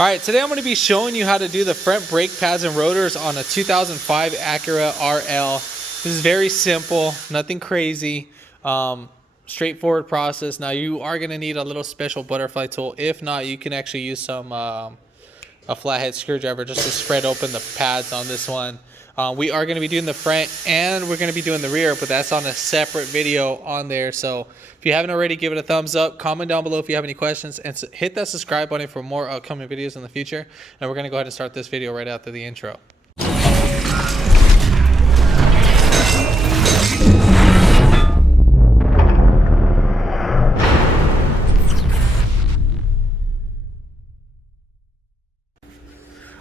All right, today I'm going to be showing you how to do the front brake pads and rotors on a 2005 Acura RL. This is very simple, nothing crazy, straightforward process. Now you are going to need a little special butterfly tool. If not, you can actually use some a flathead screwdriver just to spread open the pads on this one. We are going to be doing the front and we're going to be doing the rear, but that's on a separate video on there. So if you haven't already, give it a thumbs up, comment down below if you have any questions, and hit that subscribe button for more upcoming videos in the future. And we're going to go ahead and start this video right after the intro.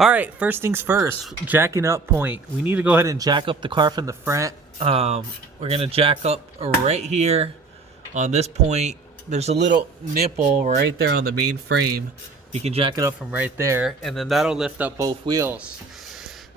All right, first things first, jacking up point. We need to go ahead and jack up the car from the front. We're gonna jack up right here on this point. There's a little nipple right there on the main frame. You can jack it up from right there, and then that'll lift up both wheels.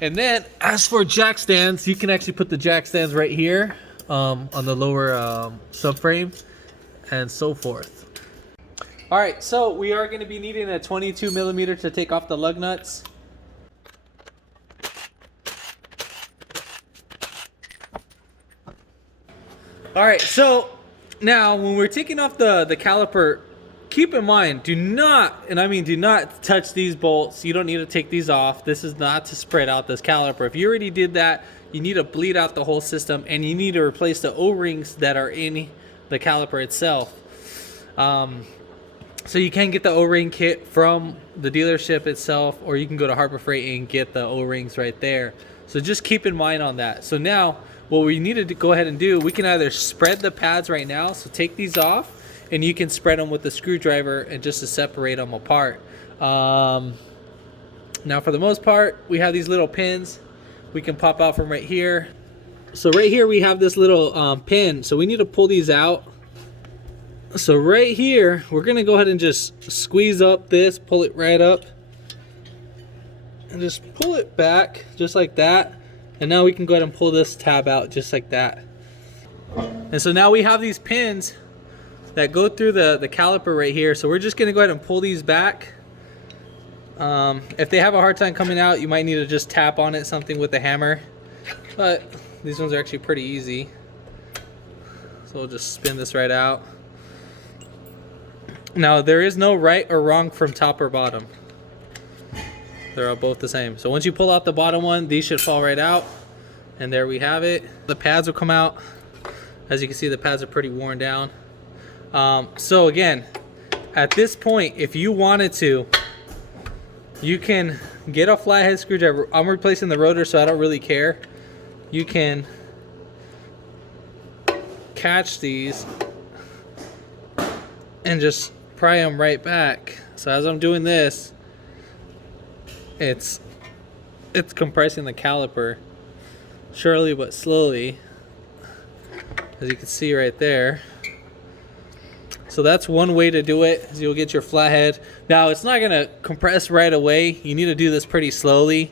And then as for jack stands, you can actually put the jack stands right here on the lower subframe and so forth. All right, so we are gonna be needing a 22 millimeter to take off the lug nuts. All right, so now when we're taking off the caliper, keep in mind, do not, and I mean do not touch these bolts. You don't need to take these off. This is not to spread out this caliper. If you already did that, you need to bleed out the whole system, and you need to replace the O-rings that are in the caliper itself. So you can get the O-ring kit from the dealership itself, or you can go to Harbor Freight and get the O-rings right there. So just keep in mind on that. So now what we need to go ahead and do, we can either spread the pads right now, so take these off, and you can spread them with the screwdriver and just to separate them apart. Now for the most part, we have these little pins we can pop out from right here. So right here we have this little pin, so we need to pull these out. So right here, we're gonna go ahead and just squeeze up this, pull it right up, and just pull it back just like that. And now we can go ahead and pull this tab out just like that. And so now we have these pins that go through the caliper right here. So we're just gonna go ahead and pull these back. If they have a hard time coming out, you might need to just tap on it something with a hammer. But these ones are actually pretty easy. So we'll just spin this right out. Now there is no right or wrong from top or bottom. They're all both the same. So once you pull out the bottom one, these should fall right out. And there we have it. The pads will come out. As you can see, the pads are pretty worn down. So again, at this point, if you wanted to, you can get a flathead screwdriver. I'm replacing the rotor, so I don't really care. You can catch these and just pry them right back. So as I'm doing this, it's compressing the caliper surely but slowly, as you can see right there. So that's one way to do it, is you'll get your flathead. Now it's not gonna compress right away. You need to do this pretty slowly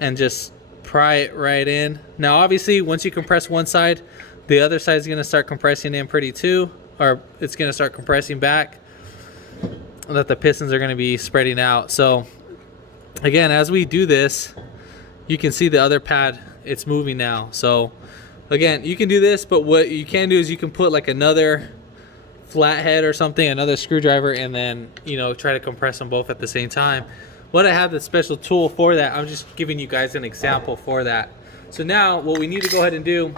and just pry it right in. Now obviously once you compress one side, the other side is gonna start compressing in pretty too, or it's gonna start compressing back, that the pistons are gonna be spreading out. So again, as we do this, you can see the other pad, it's moving now. So again, you can do this, but what you can do is you can put like another flathead or something, another screwdriver, and then, you know, try to compress them both at the same time. What I have the special tool for that, I'm just giving you guys an example for that. So now what we need to go ahead and do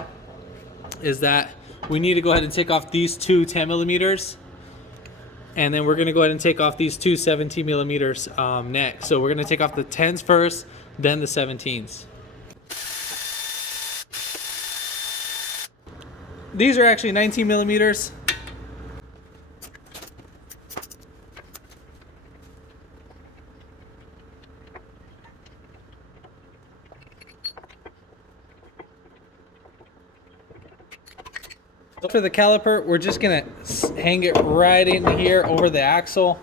is that we need to go ahead and take off these two 10 millimeters. And then we're gonna go ahead and take off these two 17 millimeters next. So we're gonna take off the 10s first, then the 17s. These are actually 19 millimeters. For the caliper, we're just gonna hang it right in here over the axle.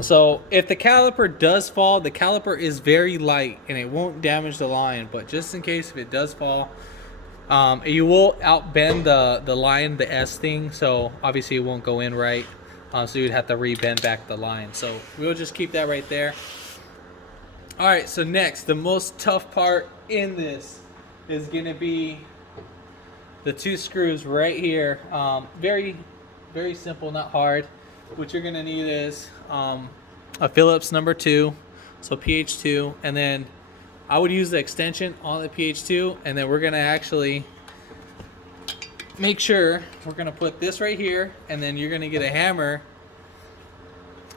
So if the caliper does fall, the caliper is very light and it won't damage the line, but just in case if it does fall, you will outbend the line, the S thing, so obviously it won't go in right. so you'd have to re-bend back the line. So we'll just keep that right there. All right, so next, the most tough part in this is gonna be the 2 screws right here. Very, very simple, not hard. What you're gonna need is a Phillips number 2, so PH2, and then I would use the extension on the PH2, and then we're gonna actually make sure we're gonna put this right here, and then you're gonna get a hammer,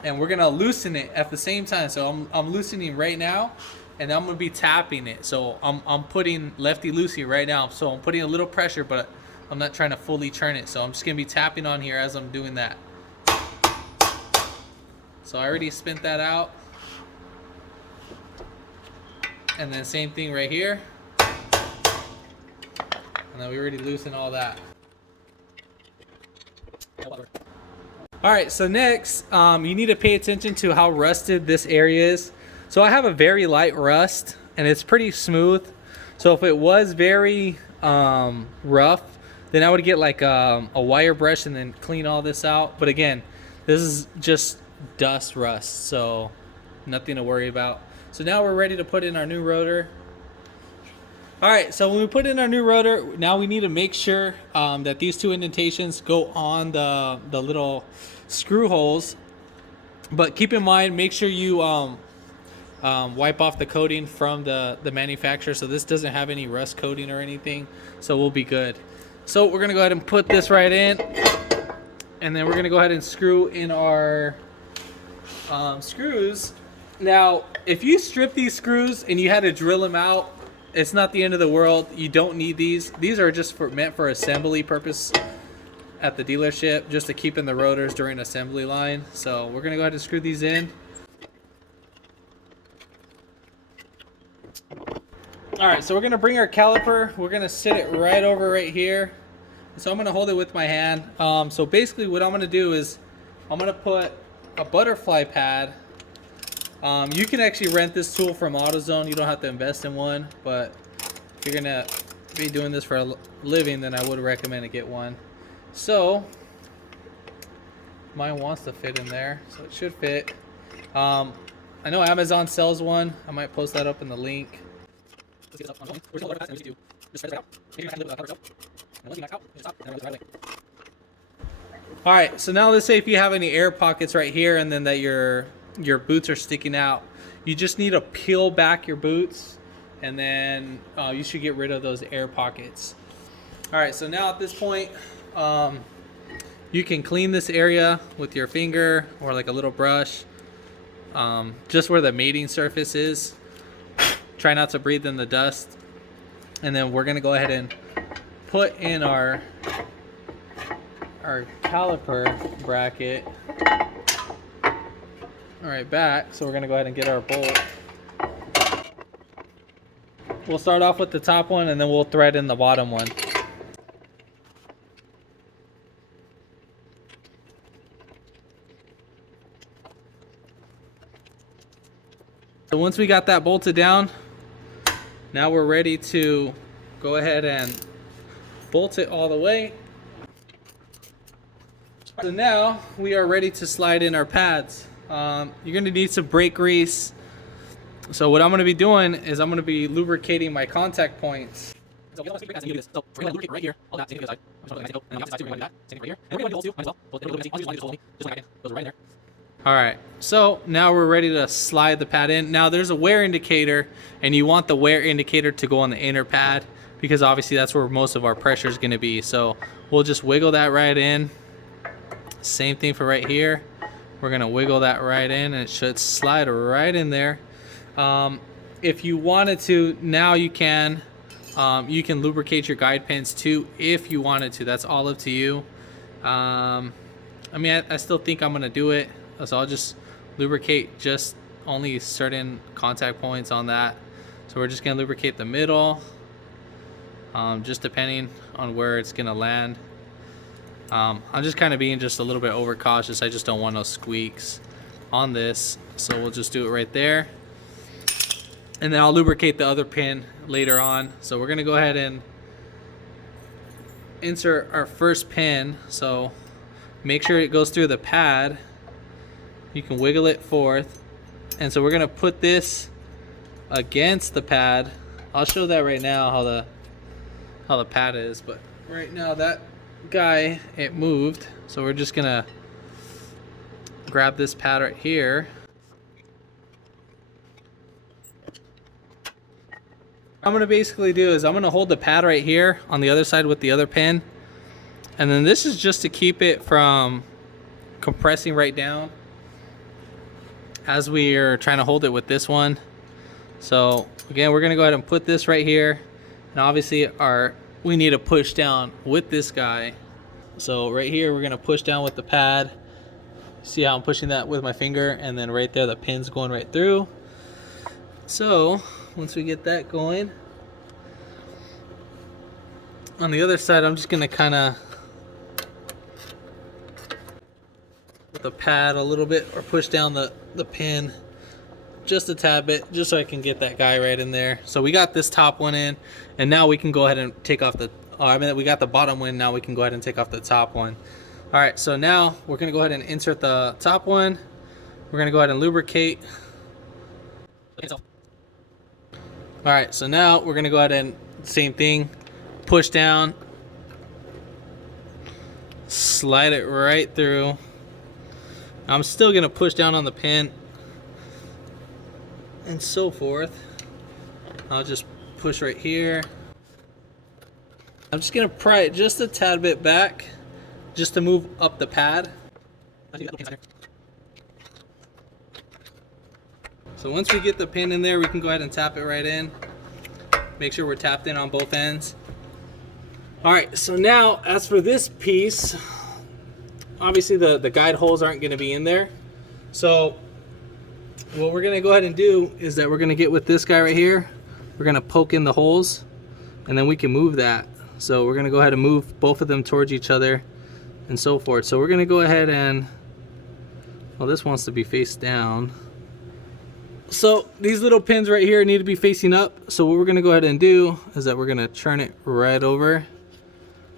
and we're gonna loosen it at the same time. So I'm loosening right now, and I'm gonna be tapping it. So I'm putting lefty loosey right now. So I'm putting a little pressure, but I'm not trying to fully turn it. So I'm just gonna be tapping on here as I'm doing that. So I already spent that out. And then same thing right here. And then we already loosened all that. All right, so next, you need to pay attention to how rusted this area is. So I have a very light rust, and it's pretty smooth. So if it was very rough, then I would get like a wire brush and then clean all this out. But again, this is just dust rust, so nothing to worry about. So now we're ready to put in our new rotor. All right, so when we put in our new rotor, now we need to make sure that these 2 indentations go on the little screw holes. But keep in mind, make sure you wipe off the coating from the manufacturer, so this doesn't have any rust coating or anything, so we'll be good. So we're gonna go ahead and put this right in, and then we're gonna go ahead and screw in our screws. Now, if you strip these screws and you had to drill them out, it's not the end of the world. You don't need these. These are just meant for assembly purpose at the dealership, just to keep in the rotors during assembly line. So we're gonna go ahead and screw these in. All right, so we're gonna bring our caliper. We're gonna sit it right over right here. So I'm gonna hold it with my hand. So basically what I'm gonna do is I'm gonna put a butterfly pad. You can actually rent this tool from AutoZone. You don't have to invest in one, but if you're gonna be doing this for a living, then I would recommend to get one. So mine wants to fit in there, so it should fit. I know Amazon sells one. I might post that up in the link. All right, so now let's say if you have any air pockets right here, and then that your boots are sticking out, you just need to peel back your boots, and then you should get rid of those air pockets. All right, so now at this point, you can clean this area with your finger or like a little brush, just where the mating surface is. Try not to breathe in the dust. And then we're gonna go ahead and put in our caliper bracket right back. So we're gonna go ahead and get our bolt. We'll start off with the top one, and then we'll thread in the bottom one. So once we got that bolted down, now we're ready to go ahead and bolt it all the way. So now we are ready to slide in our pads. You're going to need some brake grease. So what I'm going to be doing is I'm going to be lubricating my contact points. So we're going to lubricate right here. All that, same thing to the other side. And on the opposite side too, we're going to do that. Same thing right here. And we're going to do bolts too, might as well. Both it'll lubricate. I'll just hold it, just like I can. Those are right in there. All right, so now we're ready to slide the pad in. Now there's a wear indicator, and you want the wear indicator to go on the inner pad, because obviously that's where most of our pressure is going to be. So we'll just wiggle that right in. Same thing for right here. We're going to wiggle that right in, and it should slide right in there. If you wanted to, now you can lubricate your guide pins too if you wanted to. That's all up to you. I mean, I still think I'm going to do it. So I'll just lubricate just only certain contact points on that. So we're just going to lubricate the middle, just depending on where it's going to land. I'm just kind of being just a little bit overcautious. I just don't want no squeaks on this. So we'll just do it right there. And then I'll lubricate the other pin later on. So we're going to go ahead and insert our first pin. So make sure it goes through the pad. You can wiggle it forth. And so we're gonna put this against the pad. I'll show that right now how the pad is, but right now that guy, it moved. So we're just gonna grab this pad right here. What I'm gonna basically do is I'm gonna hold the pad right here on the other side with the other pin. And then this is just to keep it from compressing right down as we are trying to hold it with this one. So again, we're gonna go ahead and put this right here, and obviously we need to push down with this guy. So right here we're gonna push down with the pad. See how I'm pushing that with my finger, and then right there the pin's going right through. So once we get that going, on the other side I'm just gonna kind of with the pad a little bit, or push down the pin just a tad bit, just so I can get that guy right in there. So we got this top one in, and now we can go ahead and take off the, we got the bottom one, now we can go ahead and take off the top one. All right, so now we're gonna go ahead and insert the top one. We're gonna go ahead and lubricate. All right, so now we're gonna go ahead and same thing, push down, slide it right through. I'm still gonna push down on the pin and so forth. I'll just push right here. I'm just gonna pry it just a tad bit back, just to move up the pad. So once we get the pin in there, we can go ahead and tap it right in. Make sure we're tapped in on both ends. All right, so now as for this piece, obviously the guide holes aren't gonna be in there. So what we're gonna go ahead and do is that we're gonna get with this guy right here. We're gonna poke in the holes, and then we can move that. So we're gonna go ahead and move both of them towards each other and so forth. So we're gonna go ahead and, well, this wants to be face down. So these little pins right here need to be facing up. So what we're gonna go ahead and do is that we're gonna turn it right over.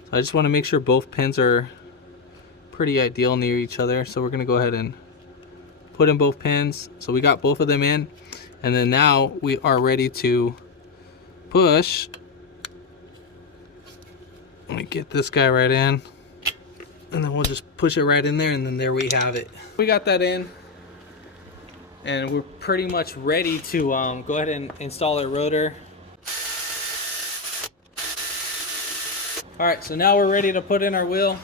So I just wanna make sure both pins are pretty ideal near each other. So we're gonna go ahead and put in both pins. So we got both of them in, and then now we are ready to push. Let me get this guy right in, and then we'll just push it right in there, and then there we have it. We got that in, and we're pretty much ready to go ahead and install our rotor. All right, so now we're ready to put in our wheel.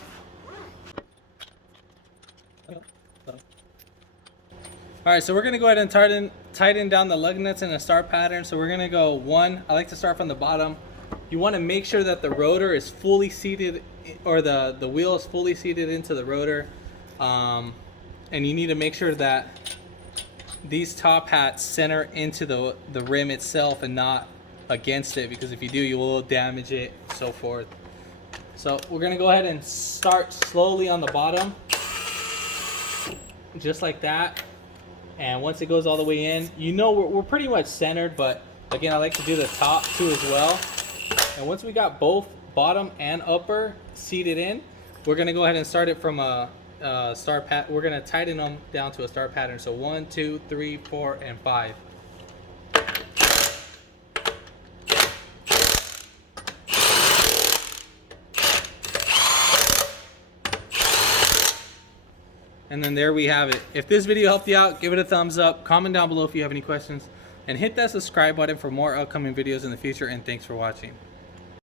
All right, so we're gonna go ahead and tighten down the lug nuts in a star pattern. So we're gonna go one, I like to start from the bottom. You wanna make sure that the rotor is fully seated, or the wheel is fully seated into the rotor. And you need to make sure that these top hats center into the rim itself and not against it, because if you do, you will damage it, so forth. So we're gonna go ahead and start slowly on the bottom, just like that. And once it goes all the way in, you know we're pretty much centered, but again, I like to do the top too as well. And once we got both bottom and upper seated in, we're gonna go ahead and start it from a star pattern. We're gonna tighten them down to a star pattern. So 1, 2, 3, 4, and 5. And then there we have it. If this video helped you out, give it a thumbs up, comment down below if you have any questions, and hit that subscribe button for more upcoming videos in the future, and thanks for watching.